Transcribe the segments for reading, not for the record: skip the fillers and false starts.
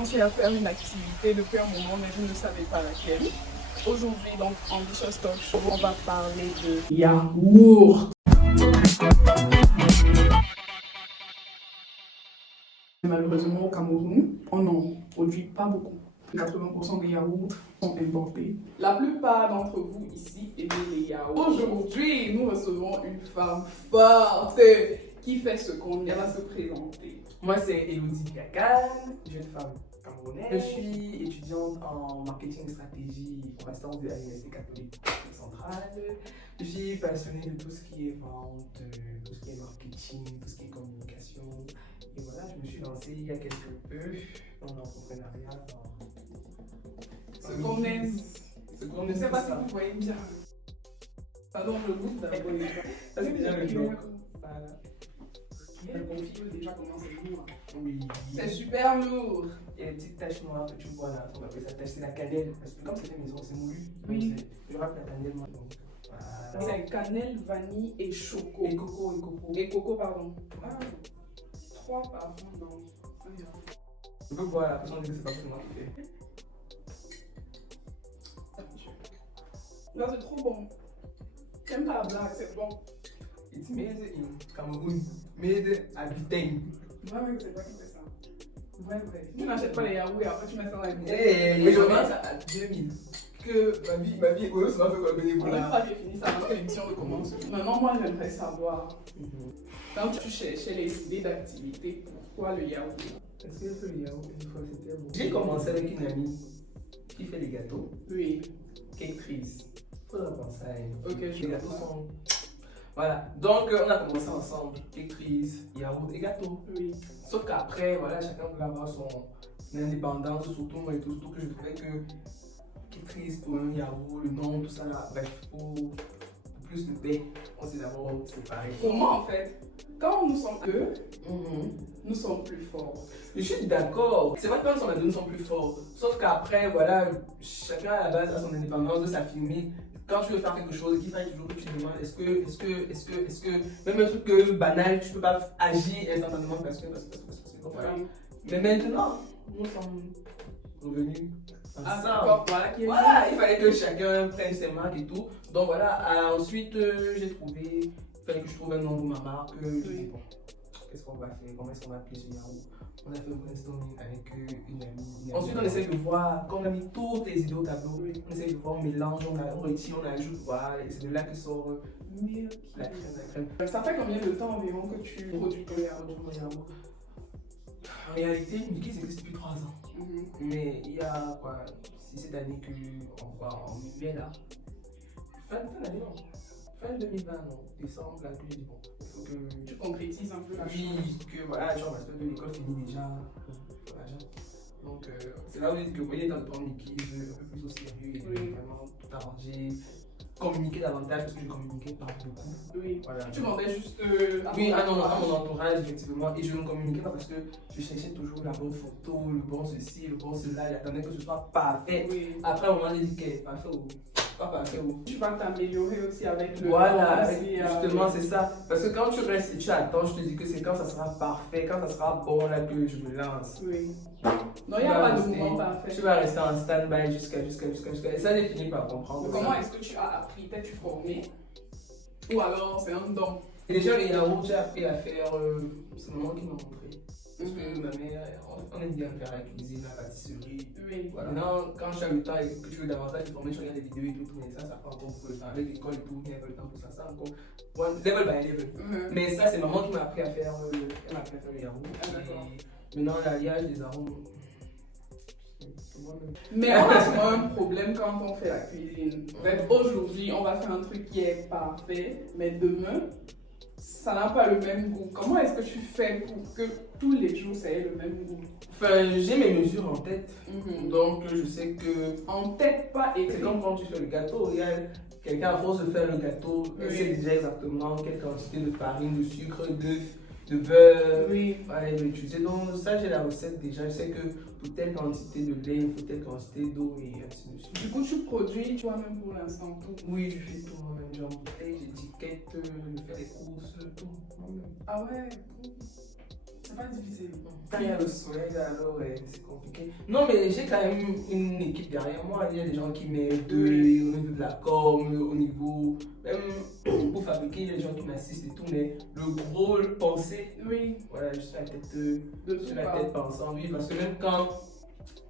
pensé à faire une activité depuis un moment, mais je ne savais pas laquelle. Aujourd'hui, donc, Ambitious Talk Show, on va parler de yaourt. Malheureusement, au Cameroun, on n'en produit pas beaucoup. 80% des yaourts sont importés. La plupart d'entre vous ici aiment les yaourts. Aujourd'hui, nous recevons une femme forte qui fait ce qu'on vient à se présenter. Moi, c'est Elodie Kakan, jeune femme camerounaise. Je suis étudiante en marketing et stratégie pour l'instant de l'Université catholique centrale. Je suis passionnée de tout ce qui est vente, tout ce qui est marketing, tout ce qui est communication. Et voilà, je me suis lancée il y a quelque peu dans l'entrepreneuriat. Ce qu'on aime. Je ne sais pas si vous voyez bien. Ça donne le goût d'abord. Ça, c'est déjà le jour. Voilà. Le confit déjà comment c'est lourd. Oui. C'est super lourd. Il y a des petites taches noires que tu vois là, on appelle ça tache, c'est la cannelle. Parce que comme c'est fait maison, c'est moulu. Oui. Je rappe la cannelle moi. Donc, voilà. C'est cannelle, vanille et choco. Et coco, et coco. Et coco, pardon. Ah, 3 par non. On peut voir la personne dit que c'est pas moi qui fait. Là, c'est trop bon. J'aime pas la blague, c'est bon. It's made in Cameroun, made à Biteng. Ouais, c'est pas qui fait ça. Ouais. Tu n'achètes pas les yaourts et après tu mets ça dans les bouteilles. Et je vends ça à 2000. Que ma vie est heureuse, ça m'a fait comme bénévole. Une fois que j'ai fini ça, notre émission recommence. Maintenant, moi, j'aimerais savoir, quand tu cherchais les idées d'activité, pourquoi le yaourt? Est-ce que fait le yaourt une fois c'était bon? J'ai commencé avec une amie qui fait les gâteaux. Oui. Caketrice. Faudra penser à elle. Ok, je les vois. gâteaux sont. Voilà, donc on a commencé ensemble, caketrice, yaourt et gâteaux. Oui. Sauf qu'après, voilà, chacun voulait avoir son indépendance, surtout moi et tout, surtout que je trouvais que caketrice pour un yaourt, le nom, tout ça là, bref, pour plus de paix, on s'est d'abord séparés. Pour moi, en fait, quand nous sommes deux, nous sommes plus forts. Je suis d'accord. C'est vrai que quand nous sommes à deux, nous sommes plus forts. Sauf qu'après, voilà, chacun à la base a son indépendance de s'affirmer. Quand tu veux faire quelque chose, il faille toujours que tu te demandes est-ce que, même un truc banal, tu peux pas agir instantanément parce que voilà. Mais maintenant, nous sommes revenus ensemble. D'accord, Voilà, il fallait que chacun prenne ses marques et tout. Donc voilà, ensuite, j'ai trouvé, il fallait que je trouve un nom pour ma marque. J'ai dit, bon, qu'est-ce qu'on va faire? Comment est-ce qu'on va appeler ce yaourt? On a fait un brainstorming avec une amie. Ensuite, on essaie de voir, quand on a mis toutes les idées au tableau, on essaie de voir, on mélange, on retire, on ajoute, voilà, et c'est de là que sort la crème. Ça fait combien de temps environ que tu produis ton yaourt? En réalité, Mickey existe depuis 3 ans. Mais il y a quoi, si cette année qu'on voit en mai là, fin d'année non, fin 2020 non, décembre là, que j'ai dit bon, il faut que tu concrétises un peu la chose. Oui, que voilà, genre parce que de l'école finit déjà, voilà. Donc c'est là où que vous voyez dans le temps Mickey, un peu plus au sérieux, et vraiment tout arranger, communiquer davantage parce que je communiquais pas beaucoup. Oui, voilà. Tu vendais juste oui, à mon entourage, effectivement, et je ne communiquais pas parce que je cherchais toujours la bonne photo, le bon ceci, le bon cela, j'attendais que ce soit parfait. Oui. Après, au moment, j'ai dit que parfait ou pas parfait ou. Tu vas t'améliorer aussi avec le Voilà, temps aussi, justement, c'est ça. Parce que quand tu restes et tu attends, je te dis que c'est quand ça sera parfait, quand ça sera bon là que je me lance. Oui. Non, il n'y a pas de moment parfait. Tu vas rester en stand-by jusqu'à. Et ça, j'ai fini par comprendre. Mais comment est-ce que tu as appris? T'es-tu formé? Ou alors c'est un don? Et déjà, les yaourts, j'ai appris à faire. C'est maman qui m'a montré. Parce que ma mère, on aime bien faire la cuisine, la pâtisserie. Oui. Voilà. Maintenant, quand tu as le temps et que tu veux davantage te former, tu regardes des vidéos et tout, mais ça prend encore beaucoup de temps. Avec l'école et tout, il n'y a pas le temps pour ça. Ça encore. Level by level. Mais ça, c'est maman qui m'a appris à faire. Elle m'a appris à faire le yaourt. Et maintenant, l'alliage des arômes. Mais on a souvent un problème quand on fait la cuisine. En fait, aujourd'hui, on va faire un truc qui est parfait, mais demain, ça n'a pas le même goût. Comment est-ce que tu fais pour que tous les jours, ça ait le même goût? Enfin, j'ai mes mesures en tête. Donc, je sais que. En tête, pas écrit. C'est comme quand tu fais le gâteau. Il y a quelqu'un, à force de faire le gâteau, il sait déjà exactement quelle quantité de farine, de sucre, d'œuf, de beurre. Oui. Voilà, il doit utiliser. Donc, ça, j'ai la recette déjà. Je sais que pour telle quantité de lait, il faut telle quantité d'eau et ainsi de suite. Du coup, tu produis toi-même pour l'instant tout? Oui, je fais tout moi-même. J'étiquette, je fais les courses, tout moi-même. Ah ouais? C'est pas difficile. Quand il y a le soleil, alors c'est compliqué. Non, mais j'ai quand même une équipe derrière moi. Il y a des gens qui m'aident au niveau de la com, au niveau. Même pour fabriquer, il y a des gens qui m'assistent et tout. Mais le gros pensée, Oui, voilà, je suis la tête, de tout sur la part. tête pensant, oui. Parce que même quand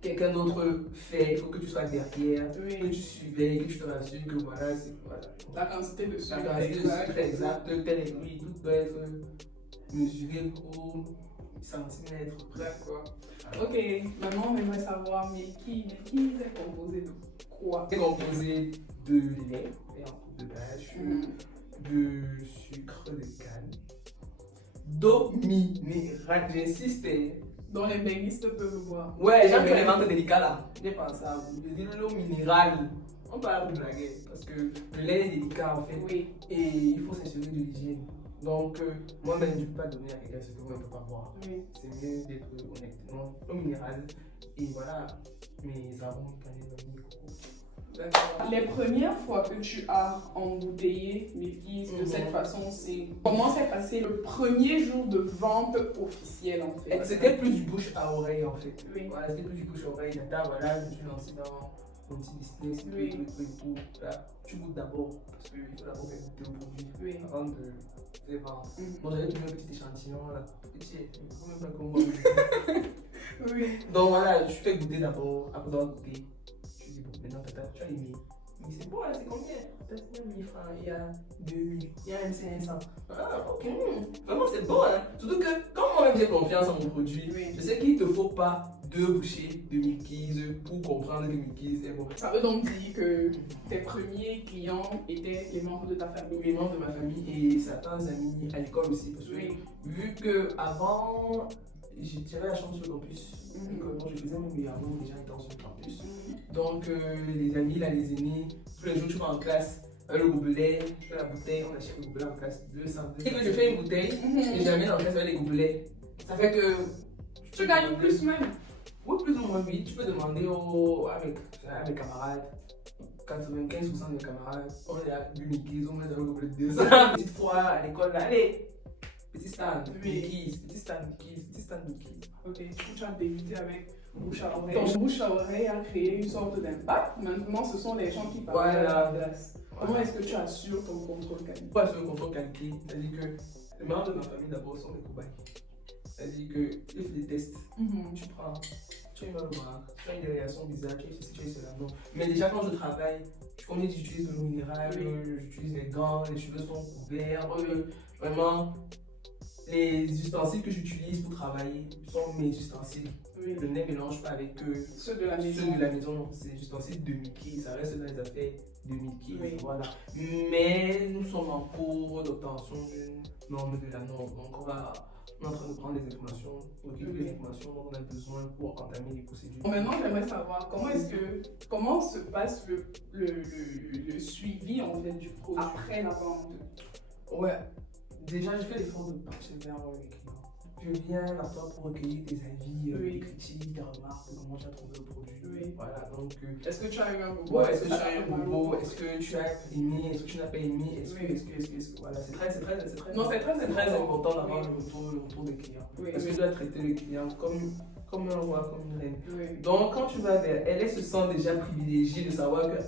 quelqu'un d'autre fait, il faut que tu sois derrière, que Oui, tu surveilles, que tu te rassures que voilà, c'est. Voilà. la quantité de La sucre quantité de exacte. sucre exacte, tel est oui, tout doit être mesuré au centimètre près. D'accord. Ok, maintenant on aimerait savoir Milky est composé de quoi? C'est composé de lait, et en coupe de bâche, de sucre de canne, d'eau minérale, j'insiste. Dont les bénistes peuvent boire. Ouais, j'aime que les manques délicats là. J'ai pensé à vous. Je dis l'eau minérale. On parle de blaguer parce que le lait est délicat en fait. Oui, Et il faut s'assurer de l'hygiène. Donc, moi-même, je ne peux pas donner à quelqu'un ce que moi, je ne peux pas boire. oui. C'est mieux d'être honnête. Non, l'eau minérale. Et voilà, mes arômes, cannelle, vanille, coco. D'accord. Les premières fois que tu as embouteillé Milky de cette façon, c'est comment s'est passé le premier jour de vente officielle en fait? C'était plus du bouche à oreille en fait. Oui. Voilà, c'était plus du bouche à oreille. Là, voilà, je me suis lancé dans mon petit business, Oui. tout. Là, tu goûtes d'abord parce qu'il faut d'abord faire goûter au produit Oui. avant de faire vendre. Mhm. Bon, j'avais trouvé un petit échantillon là. Petit, il faut même pas qu'on voit. Oui. Donc voilà, je fais goûter d'abord, après avoir goûté. Je dis bon, maintenant tata, tu as aimé. Mais c'est bon, là, c'est combien? Peut-être il y a 1000 francs, il y a 2000, il y a même 500. Ah, ok, vraiment c'est bon, hein. Surtout que, quand moi-même j'ai confiance en mon produit, Oui. je sais qu'il ne te faut pas 2 bouchées de Milky's pour comprendre que Milky's est bon. Ça veut donc dire que tes premiers clients étaient les membres de ta famille. Les membres de ma famille et certains amis à l'école aussi. Parce que Oui. vu que avant j'avais la chance sur le campus. Bon, je faisais même les yaourts déjà étant sur le campus. Donc les amis, là, les aînés, tous les jours tu vas en classe, le gobelet, tu fais la bouteille, on achète le gobelet en classe 200. Et que je fais une bouteille et j'amène en classe avec les gobelets. Ça fait que Tu gagnes plus même. Oui, plus ou moins, oui. Tu peux demander à mes camarades. 95% de mes camarades, on est à 2015, on est à le de 200. Petite fois à l'école, là, allez, petit stand, Milky's, petit stand Milky's. Ok, tu as débuté avec bouche à oreille. Ton bouche à oreille a créé une sorte d'impact. Maintenant, ce sont les gens qui parlent à la place. Comment est-ce que tu assures ton contrôle qualité? Pourquoi sur le contrôle qualité? C'est-à-dire que les membres de ma famille d'abord sont des cobayes. C'est-à-dire qu'ils font des tests. Tu prends, tu as une remarque, tu as une réaction bizarre, tu as ceci, tu as cela. Non. Mais déjà quand je travaille, comme j'utilise de l'eau minérale, j'utilise les gants, les cheveux sont couverts, vraiment les ustensiles que j'utilise pour travailler sont mes ustensiles. Oui. Je ne les mélange pas avec Ceux de la maison. ceux de la maison, non. C'est des ustensiles de Milky, ça reste dans les affaires de Milky. Oui. Voilà. Mais nous sommes en cours d'obtention d'une norme de la norme. Donc on est en train de prendre les informations, recueillir les informations dont on a besoin pour entamer les procédures. Maintenant, j'aimerais savoir comment se passe le suivi en fait du produit après la vente. Ouais, déjà j'ai fait l'effort de partenariat avec les clients. Je viens vers toi pour recueillir tes avis, des critiques, des remarques, comment tu as trouvé le produit. Oui. Voilà, donc. Est-ce que tu as eu un bobo? Ouais, est-ce que tu as eu un bobo? Est-ce que tu as aimé? Est-ce que tu n'as pas aimé? Est-ce que. Voilà, c'est très. Non, c'est très important d'avoir le retour des clients. Oui. Parce que tu dois traiter le client comme un roi, comme une reine. Oui. Donc, quand tu vas vers elle, elle se sent déjà privilégiée de savoir que,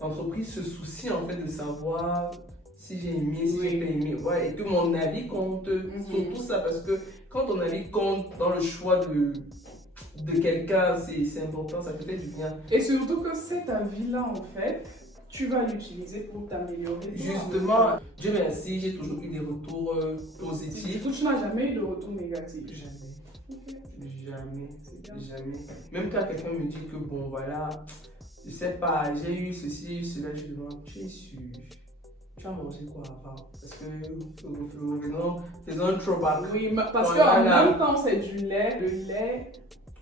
l'entreprise se soucie en fait de savoir si j'ai aimé, si j'ai pas aimé. Ouais, et que mon avis compte sur tout ça. Parce que quand ton avis compte dans le choix de quelqu'un, c'est important, ça te fait du bien. Et surtout que cet avis-là, en fait, tu vas l'utiliser pour t'améliorer. Justement, Dieu merci, j'ai toujours eu des retours positifs. Tu n'as jamais eu de retour négatif? Jamais. Jamais. Même quand quelqu'un me dit que bon voilà, je sais pas, j'ai eu ceci, eu cela, je demande, tu es sûr? Tu as mangé quoi avant? Parce que faisons un throwback. Oui, parce qu'en même temps c'est du lait, le lait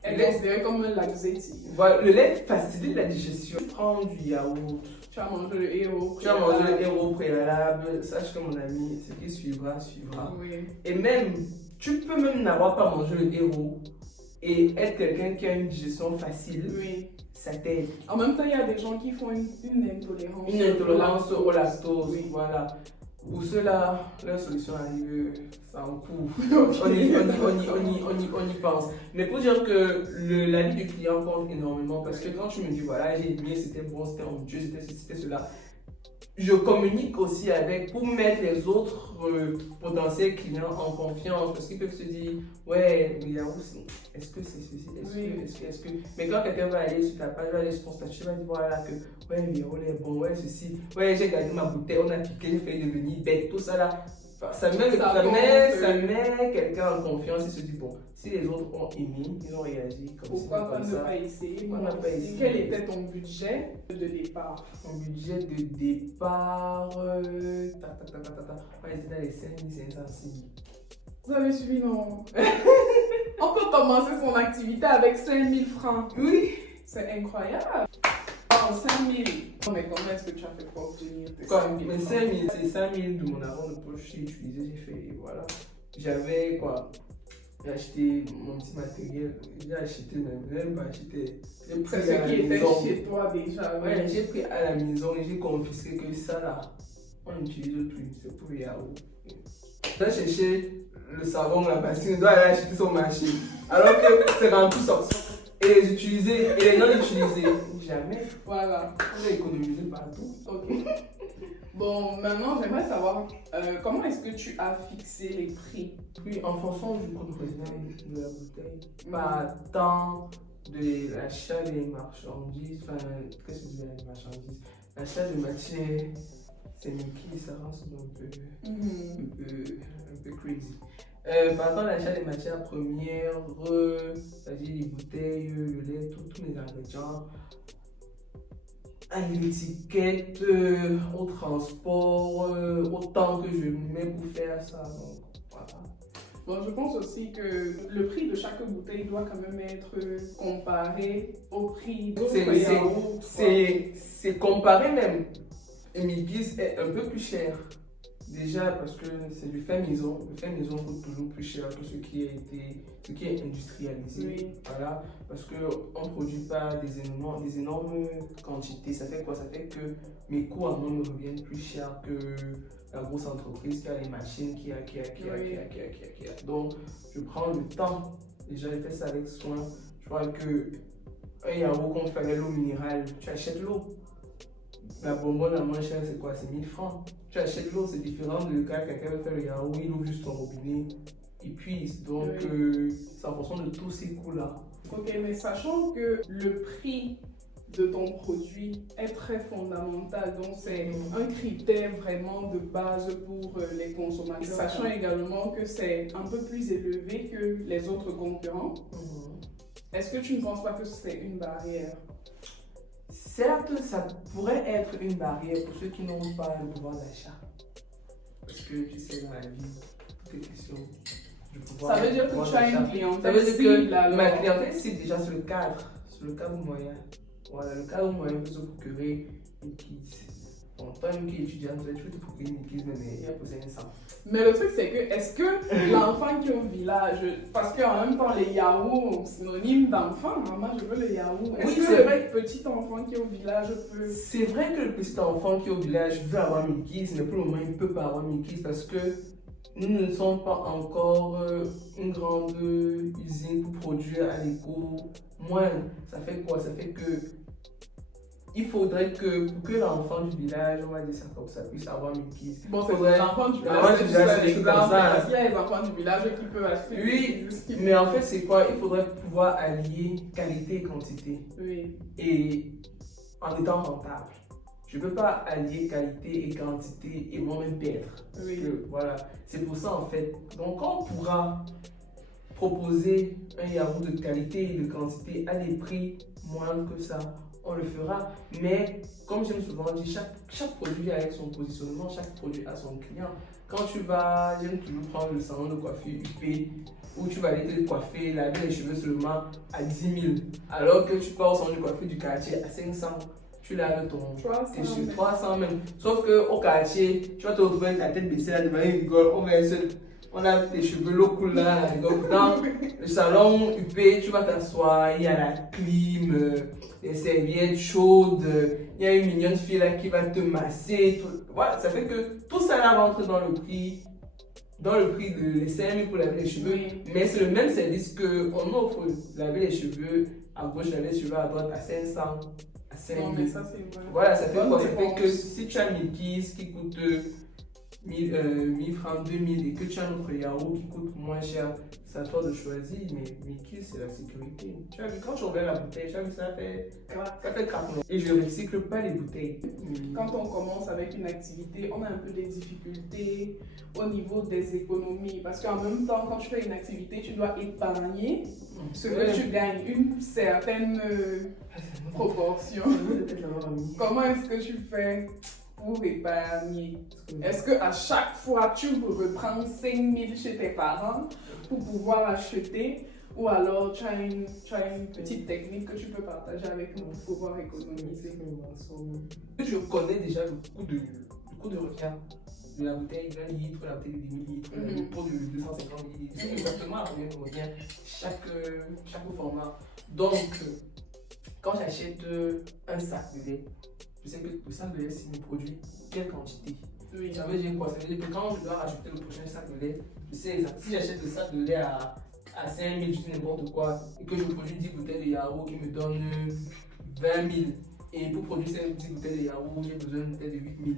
est considéré comme un laxatif. Voilà, le lait facilite la digestion. Tu prends du yaourt. Tu as mangé le héros. Tu as mangé le héros préalable. Sache que mon ami, ce qui suivra. Oui. Et même, tu peux même n'avoir pas mangé le héros et être quelqu'un qui a une digestion facile. Oui. Ça t'aide. En même temps, il y a des gens qui font une intolérance. Une intolérance au lactose. Oui. Voilà. Pour ceux-là, leur solution arrive, ça en court. Ok. On y pense. Mais pour dire que l'avis du client compte énormément, parce que quand tu me dis, voilà, j'ai aimé, c'était bon, c'était onctueux, c'était ceci, c'était cela, je communique aussi avec pour mettre les autres potentiels clients en confiance, parce qu'ils peuvent se dire, ouais, mais Yahoo, est-ce que c'est ceci, est-ce que. Mais quand quelqu'un va aller sur ta page, va aller sur ton statut, va dire, voilà, que, ouais, mais Yahoo est bon, ouais, ceci, ouais, j'ai gardé ma bouteille, on a piqué, j'ai failli devenir bête, tout ça là. Ça met quelqu'un en confiance et se dit, bon, si les autres ont aimé, ils ont réagi comme ça. Pourquoi ne pas essayer? Quel était ton budget de départ? Mon budget de départ, ouais, c'était dans les 5500, 6000. Vous avez suivi, non? On peut commencer son activité avec 5000 francs. Oui. C'est incroyable. Oh, 5000. Mais comment est-ce que tu as fait pour obtenir tes 5000 Mais 5000, c'est 5000 de mon argent de poche, j'ai utilisé, j'ai fait, et voilà. J'avais quoi? J'ai acheté mon petit matériel, j'ai acheté même pas acheté. C'est ce qui était chez toi déjà. Ouais, j'ai pris à la maison et j'ai confisqué que ça là, on utilise plus, c'est pour les Yahoo. J'ai cherché le savon, la bassine, il doit aller acheter son marché. Alors que c'est rempli ça. Et les utiliser, et les non utiliser. Jamais. Voilà. On a économisé partout. Ok. Bon, maintenant j'aimerais savoir comment est-ce que tu as fixé les prix? Puis en fonction du coût de la bouteille, pas tant de l'achat des marchandises, enfin, qu'est-ce que je dis des marchandises? L'achat de matière, c'est Mickey, ça rend un peu crazy. Par contre, l'achat des matières premières, c'est-à-dire les bouteilles, le lait, tous les ingrédients, à l'étiquette, au transport, au temps que je mets pour faire ça. Donc, voilà. Bon, je pense aussi que le prix de chaque bouteille doit quand même être comparé au prix d'autres yaourts. C'est comparé même. Et Milkis est un peu plus cher. Déjà parce que c'est du fait maison. Le fait maison coûte toujours plus cher que ce qui est industrialisé. Oui. Voilà. Parce qu'on ne produit pas des énormes quantités. Ça fait quoi? Ça fait que mes coûts à moi me reviennent plus cher que la grosse entreprise qui a les machines, qui a. Donc, je prends le temps. Déjà, je fais ça avec soin. Je crois que un yaourt qu'on fait avec l'eau minérale, tu achètes l'eau. La bonbonne la moins chère, c'est quoi? C'est 1000 francs. Tu achètes l'eau, c'est différent de quand quelqu'un veut faire le yaourt, il ouvre juste son robinet, il puise. Donc, c'est en fonction de tous ces coûts-là. Ok, mais sachant que le prix de ton produit est très fondamental, donc c'est un critère vraiment de base pour les consommateurs. Sachant également que c'est un peu plus élevé que les autres concurrents, est-ce que tu ne penses pas que c'est une barrière? Certes, ça pourrait être une barrière pour ceux qui n'ont pas le pouvoir d'achat. Parce que tu sais, dans la vie, toutes les questions du pouvoir d'achat. Ça veut dire que tu as une clientèle. Ça veut dire cible, que ma clientèle, c'est déjà sur le cadre moyen. Voilà, le cadre moyen peut se procurer une kit. Bon, toi, une qui est étudiante, tu peux te procurer une kit, mais il y a posé un sang. Mais le truc, c'est que, est-ce que l'enfant qui est au village, parce qu'en même temps, les yaourts, synonyme d'enfant, maman, je veux le yaourt. Est-ce que c'est vrai que le petit enfant qui est au village peut. C'est vrai que le petit enfant qui est au village veut avoir Milkis, mais pour le moment, il ne peut pas avoir Milkis parce que nous ne sommes pas encore une grande usine pour produire à l'éco. Moins, ça fait quoi? Ça fait que il faudrait que pour que l'enfant du village, on va dire ça comme ça, puisse avoir Milkis. Bon, c'est les enfants du village, c'est juste un exemple, parce qu'il y a les enfants du village qui peuvent acheter. Oui, mais en fait, c'est quoi? Il faudrait pouvoir allier qualité et quantité. Oui. Et en étant rentable. Je ne peux pas allier qualité et quantité et moi-même perdre. Oui. Que, voilà, c'est pour ça en fait. Donc, quand on pourra proposer un yaourt de qualité et de quantité à des prix moindres que ça, on le fera. Mais comme j'aime souvent dire, chaque produit a son positionnement, chaque produit a son client. Quand tu vas, j'aime toujours prendre le salon de coiffure UP, où tu vas aller te coiffer, laver les cheveux seulement à 10 000, alors que tu pars au salon de coiffure du quartier à 500. Tu laves ton 300 même. Sauf qu'au quartier, tu vas te retrouver avec ta tête baissée là devant une rigole, on va seul. On a tes cheveux l'eau coule là. Donc, dans le salon UP, tu vas t'asseoir, il y a la clim, les serviettes chaudes, il y a une mignonne fille là qui va te masser. Voilà, ça fait que tout ça là rentre dans le prix de les 5 000 pour laver les cheveux. Oui. Mais c'est le même service qu'on offre, laver les cheveux à gauche, laver les cheveux à droite à 500, à 5 000. Non, mais ça, c'est vrai. Voilà, ça fait Bonne quoi? Ça fait dépense. que si tu as 1000 qui coûte 1000 francs, 2000 et que tu as un autre yaourt qui coûte moins cher, c'est à toi de choisir. Mais 1000 c'est la sécurité. Tu as vu, quand je regarde la bouteille, tu as vu, ça fait craquement. Et je ne recycle pas les bouteilles. Quand on commence avec une activité, on a un peu des difficultés au niveau des économies. Parce qu'en même temps, quand tu fais une activité, tu dois épargner ce que tu gagnes, une certaine proportion. Comment est-ce que tu fais pour épargner? Est-ce qu'à chaque fois, tu reprends 5 000 chez tes parents pour pouvoir acheter? Ou alors, tu as une petite technique que tu peux partager avec nous pour pouvoir économiser? Je connais déjà le coût de revient de la bouteille 20 litres, la bouteille de 10 litres, le pot de 250 millilitres. C'est exactement à combien me revient chaque format. Donc, quand j'achète un sac de lait, je sais que le sac de lait, c'est une produit quelle quantité. Oui. Ça veut dire quoi? Ça veut dire que quand je dois rajouter le prochain sac de lait, je sais exactement. Si j'achète le sac de lait à 5 000, je dis n'importe quoi, et que je produis 10 bouteilles de yaourt qui me donnent 20 000, et pour produire ces 10 bouteilles de yaourt, j'ai besoin peut-être de 8 000.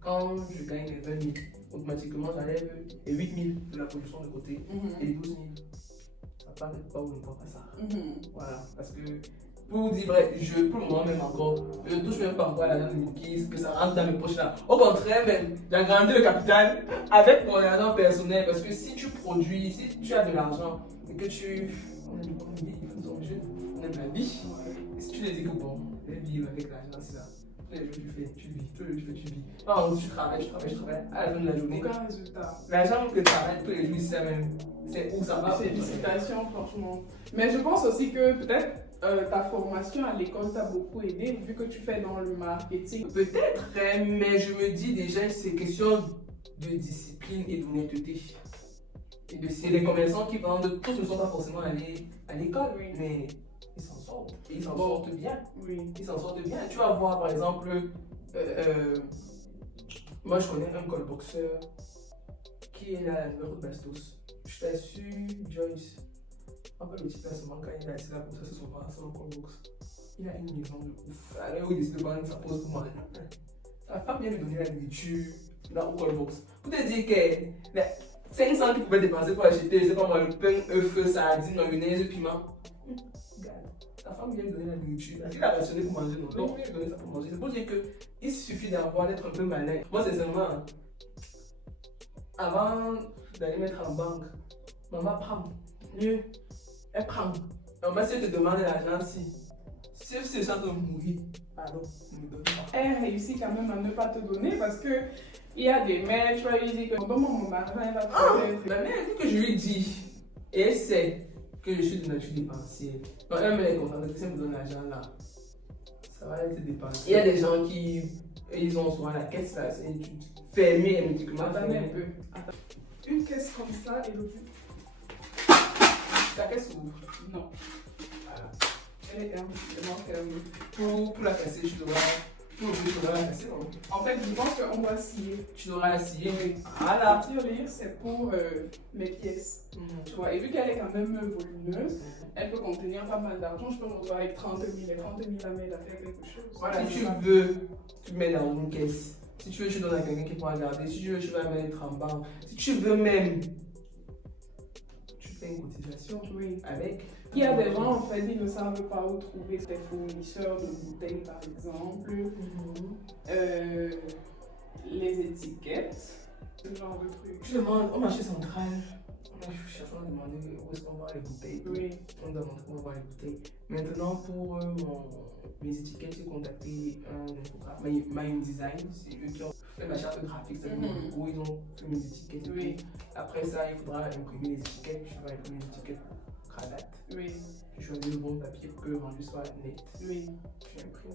Quand je gagne les 20 000, automatiquement j'enlève les 8 000 de la production de côté et les 12 000. Ça part quelque part où on ne croit pas ça. Voilà, parce que pour vous dire vrai, pour le moment même encore, je ne touche même pas encore à l'argent de Milky, que ça rentre dans mes poches là. Au contraire même, j'agrandis le capital avec mon argent personnel, parce que si tu produis, si tu as de l'argent et que tu... On aime la vie. Si tu les dis que bon, je vais vivre avec l'argent, c'est là. Tous les jours tu vis. Par exemple, tu travailles, à la fin de la journée. Aucun résultat. L'argent que tu arrêtes tous les jours, c'est ça même. C'est où ça va. Félicitations, franchement. Mais je pense aussi que peut-être ta formation à l'école t'a beaucoup aidé, vu que tu fais dans le marketing. Peut-être, mais je me dis déjà, c'est question de discipline et d'honnêteté. Et les commerçants qui vendent, tous ne sont pas forcément allés à l'école, mais ils s'en sortent. Et ils s'en sortent bien. Oui. Ils s'en sortent bien. Tu vas voir, par exemple, moi je connais un callboxeur qui est là à la numéro de Bastos. Je t'assure, Joyce. Après le type là, seulement quand il est assis là comme ça, c'est son callbox. Il a une maison de ouf. Alors il décide de prendre sa pause pour manger. Sa femme vient lui donner la nourriture là au callbox. Pour te dire que 500 qu'il pouvait dépenser pour acheter, je sais pas moi, le pain, œuf, sardine, mayonnaise, piment. La femme vient lui donner la nourriture. Il a rationné pour manger, non? Donc, il vient lui donner ça pour manger. C'est pour dire qu'il suffit d'être un peu malin. Moi, c'est seulement avant d'aller mettre en banque, maman prend. Mieux, elle prend. Maman, si elle te demande l'argent, si c'est ça de mourir, pardon, ne me donne pas. Elle réussit quand même à ne pas te donner parce que il y a des mères, tu vas lui dire que donne-moi mon argent, elle va te Ma mère, vu que je lui dis, et elle sait que je suis de nature dépensière. Donc, elle me contente que si elle me donne l'argent là, ça va être dépensé. Il y a des gens qui, ils ont souvent la caisse là, c'est fermée, hermétiquement Attendez fermée. un peu. Attends. Une caisse comme ça et l'autre. La caisse ouvre. Non. Voilà. Elle est hermétiquement fermée. Pour la casser, tu devras la casser, non? En fait, je pense qu'on doit scier. Tu devras la scier. Oui. Voilà. La tirelire, c'est pour mes pièces. Tu vois, et vu qu'elle est quand même volumineuse, elle peut contenir pas mal d'argent. Je peux me retrouver avec 30 000 et 30 000 à mettre à faire quelque chose. Voilà, si tu veux, tu mets dans une caisse. Si tu veux, tu donnes à quelqu'un qui pourra garder. Si tu veux, tu vas mettre en banque. Si tu veux même, tu fais une cotisation avec. Il y a des gens, en fait, ils ne savent pas où trouver des fournisseurs de bouteilles, par exemple. Les étiquettes, ce genre de trucs. Tu demandes au marché central. Je cherche à demander où est-ce qu'on voit les bouteilles. Oui. On demande où on voit les bouteilles. Maintenant, pour mes étiquettes, j'ai contacté un infographe, My Design. C'est eux qui ont fait ma charte graphique, c'est-à-dire où ils ont fait mes étiquettes. Oui. Après ça, il faudra imprimer les étiquettes. Je vais imprimer les étiquettes cravate. Oui. Je choisis le bon papier pour que le rendu soit net. Oui. J'imprime.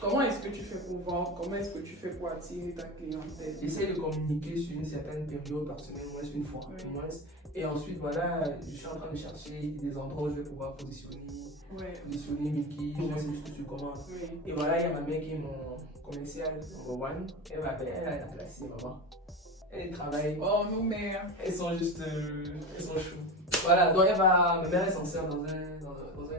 Comment est-ce que tu fais pour vendre? Comment est-ce que tu fais pour attirer ta clientèle? J'essaie de communiquer sur une certaine période par semaine, moins une fois. Oui. Moins. Et ensuite, voilà, je suis en train de chercher des endroits où je vais pouvoir positionner Mickey, je sais juste que tu commandes. Oui. Et voilà, il y a ma mère qui est mon commercial number one. Elle a la placée, maman. Elle travaille. Oh, nos mères. Elles sont juste. Elles sont choues. Voilà, donc ma mère est censée dans un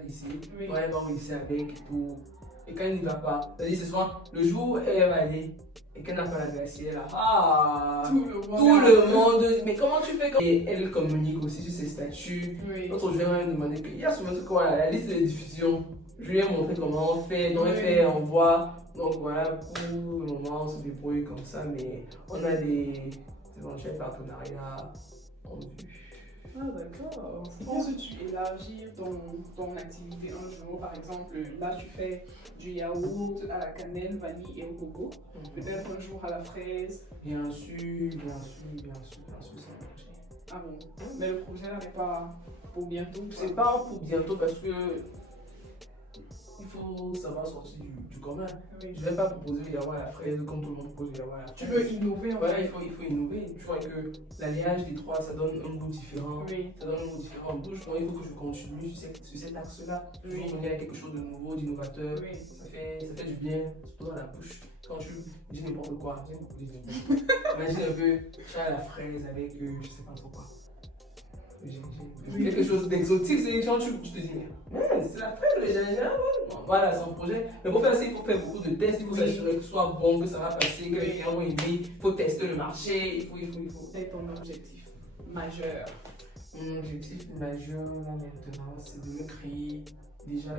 lycée. Oui. Donc elle va au lycée avec et tout. Et quand elle n'y va pas, c'est-à-dire ce soir, le jour où elle va aller et qu'elle n'a pas la glacière, elle a Tout le monde. Mais comment tu fais? Et elle communique aussi sur ses statuts. Oui. L'autre jour, elle m'a demandé qu'il y a sur mon truc, voilà, la liste de diffusion. Je lui ai montré comment on fait, donc elle fait, on voit. Donc voilà, pour le moment, on se débrouille comme ça, mais on a des éventuels partenariats en vue. Ah d'accord. Penses-tu tu élargir ton activité un jour? Par exemple, là tu fais du yaourt à la cannelle, vanille et au coco. Peut-être un jour à la fraise. Bien sûr, ça va marcher. Ah bon? Mais le projet là n'est pas pour bientôt. C'est pas pour bientôt parce que il faut savoir sortir du commun. Oui. Je ne vais pas proposer le yaourt à la fraise comme tout le monde propose le yaourt à la fraise. Tu veux innover en Voilà, fait. il faut innover. Tu vois que l'alliage des trois, ça donne un goût différent. Oui. Ça donne un goût différent en bouche. Donc il faut que je continue sur cet axe-là. Oui. Toujours venir avec quelque chose de nouveau, d'innovateur. Oui. Ça fait du bien, surtout dans la bouche. Quand tu dis n'importe quoi, j'aime beaucoup dire n'importe quoi. Imagine un peu, tu as la fraise avec je sais pas trop quoi. Quelque chose d'exotique, c'est les gens, tu te dis, mais c'est la fraise, le gingembre. Voilà, c'est un projet. Mais pour faire ça, il faut faire beaucoup de tests, il faut s'assurer que ce soit bon, que ça va passer, que les clients vont aimer. Il faut tester le marché, il faut. C'est ton objectif majeur. Mon objectif majeur là maintenant, c'est de me créer déjà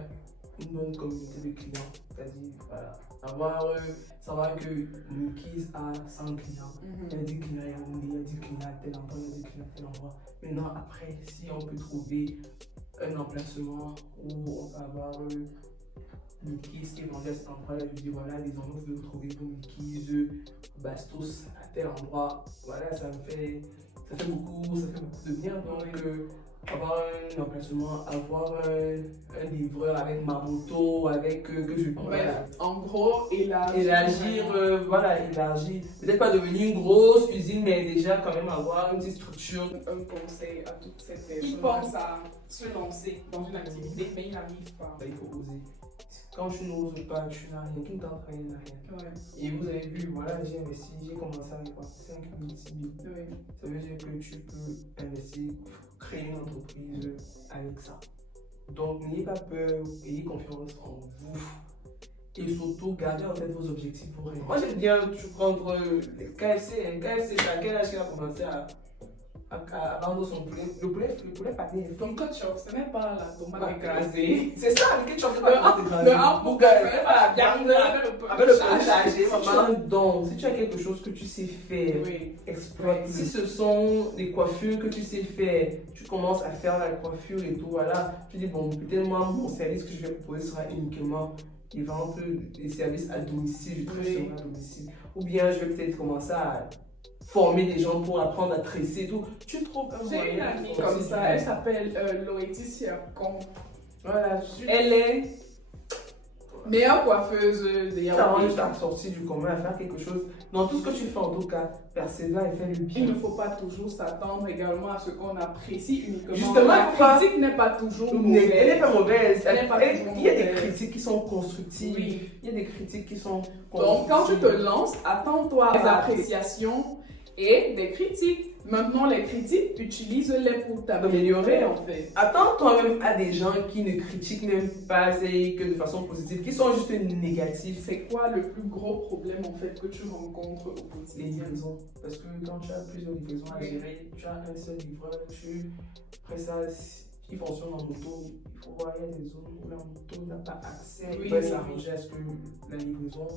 une bonne communauté de clients. C'est-à-dire, voilà, savoir que Mickey's a 100 clients. Il y a 10 clients à Yaoundé, il y a 10 clients à tel endroit, il y a 10 clients à tel endroit. Maintenant, après, si on peut trouver un emplacement où on peut avoir Mickey's qui est vendu à cet endroit-là, je dis voilà, désormais vous pouvez trouver vos Mickey's Bastos à tel endroit. Voilà, ça fait beaucoup de bien. Donc, avoir un emplacement, avoir un livreur avec ma moto, avec que je peux. Voilà. En gros, élargir. Élargir. Peut-être pas devenir une grosse usine, mais déjà quand même avoir une petite structure. Un conseil à toutes ces personnes qui pensent à se lancer dans une activité, mais ils n'arrivent pas. Il faut oser. Quand tu n'oses pas, tu n'as rien. Qui ne tente rien n'a rien. Ouais. Et vous avez vu, voilà, j'ai investi, j'ai commencé avec quoi 5 000, 6 000. Oui. Ça veut dire que tu peux investir, créer une entreprise avec ça. Donc n'ayez pas peur, ayez confiance en vous. Et surtout, gardez en tête vos objectifs, vos rêves. Moi j'aime bien prendre les KFC. KFC, c'est à quel âge qu'il a commencé à vendre son poulet? Le poulet pané. Ton ketchup, ce n'est pas la tomate écrasée. C'est ça, le ketchup, c'est pas la tomate écrasée. Le hamburger, ce n'est pas la viande avec le poulet chargé. Maman, donc, si tu as quelque chose que tu sais faire, oui, exploite. Si ce sont des coiffures que tu sais faire, tu commences à faire la coiffure et tout, voilà. Tu dis, bon, peut-être moi, mon service que je vais proposer sera uniquement des ventes, des services à domicile, je traiterai à domicile. Ou bien je vais peut-être commencer à former des gens pour apprendre à tresser et tout. Tu trouves un moyen. J'ai une amie comme ça, elle s'appelle Laetitia Con. Voilà, elle est meilleure coiffeuse de Yaoundé. Tu as sorti du commun à faire quelque chose. Dans tout ce que tu fais, en tout cas, persévère et fais le bien. Il ne faut pas toujours s'attendre également à ce qu'on apprécie uniquement. Justement, la critique n'est pas toujours mauvaise. Elle n'est pas mauvaise. Il y a des critiques qui sont constructives. Oui. Il y a des critiques qui sont constructives. Donc, quand tu te lances, attends-toi à des appréciations et des critiques. Maintenant, les critiques, utilise-les pour t'améliorer en fait. Attends-toi même à des gens qui ne critiquent même pas que de façon positive, qui sont juste négatifs. C'est quoi le plus gros problème en fait que tu rencontres au quotidien? Les livraisons. Parce que quand tu as plusieurs livraisons à gérer, tu as un seul livreur, après ça, qui fonctionne en moto, il faut voir, il y a des zones où la moto n'a pas accès. Il faut s'arranger à ce que la livraison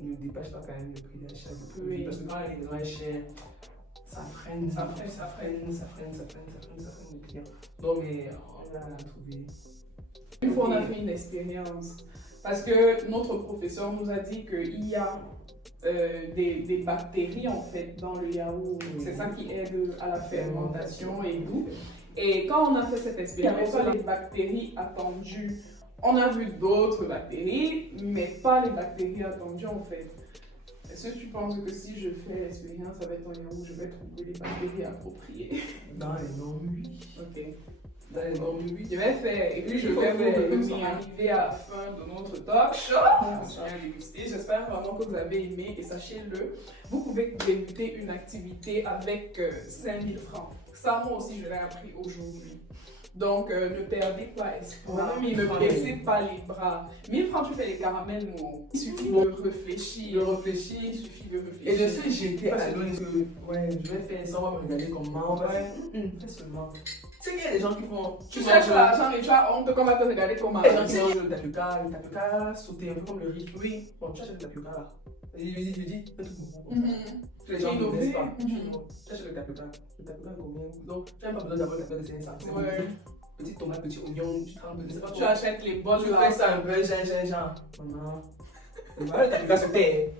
ne dépasse pas quand même le prix d'achat du produit. Parce que quand la livraison est chère, ça freine le client. Donc, mais on a trouvé. Une fois, on a fait une expérience. Parce que notre professeur nous a dit qu'il y a des bactéries en fait dans le yaourt. C'est ça qui aide à la fermentation et tout. Et quand on a fait cette expérience, il n'y avait pas les bactéries attendues. On a vu d'autres bactéries, mais pas les bactéries attendues en fait. Est-ce que tu penses que si je fais l'expérience avec ton yaourt, je vais trouver les bactéries appropriées? Dans les normes, oui. Ok. Dans les normes, oui. Je vais faire, et puis je vais arriver à la fin de notre talk show. J'espère vraiment que vous avez aimé et sachez-le, vous pouvez débuter une activité avec 5000 francs. Ça, moi aussi, je l'ai appris aujourd'hui. Donc, ne perdez pas espoir, ne baissez pas les bras. 1000 francs, tu fais les caramels noirs. Il suffit de réfléchir. Il suffit de réfléchir. Et je sais, j'étais à l'heure que, ouais, je vais faire ça, on va me regarder comment. Ouais, fais seulement. Tu sais qu'il y a des gens qui font. Tu cherches l'argent et tu as honte qu'on va te regarder comment. Les gens qui mangent le tapioca sauté un peu comme le riz. Oui, bon, tu achètes le tapioca là. Et je dis, un truc beaucoup. Les gens ne connaissent pas. Tu achètes le tapioca. Le tapioca est combien? Donc, tu n'as pas besoin d'avoir le tapioca de 500. Ouais. Petite tomate, petit oignon, tu trempes. Tu achètes les bols. Tu fais ça un peu, genre. Maman. Le tapioca sauté.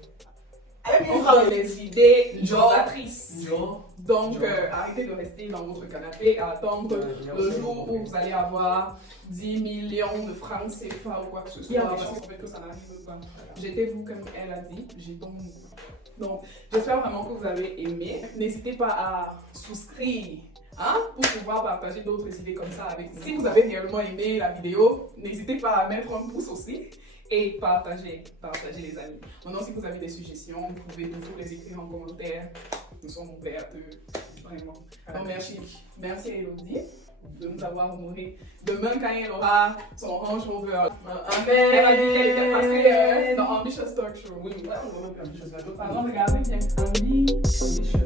On prend les idées novatrices. Jo. Donc, arrêtez de rester dans votre canapé et attendre le jour où vous allez avoir 10 millions de francs CFA ou quoi que ce soit. Parce que ça n'arrive pas. J'étais vous, comme elle a dit, j'ai ton. Donc, j'espère vraiment que vous avez aimé. N'hésitez pas à souscrire pour pouvoir partager d'autres idées comme ça avec nous. Si vous avez réellement aimé la vidéo, n'hésitez pas à mettre un pouce aussi. Et partagez les amis. Maintenant, si vous avez des suggestions, vous pouvez toujours les écrire en commentaire. Nous sommes ouverts, vraiment. Alors, merci à Elodie de nous avoir honorés. Demain, quand elle aura son Range Rover, elle a dit qu'elle était passée dans Ambitious Talk Show. Oui, on va même Ambitious Talk Show. Pardon, regardez bien. Ambitious.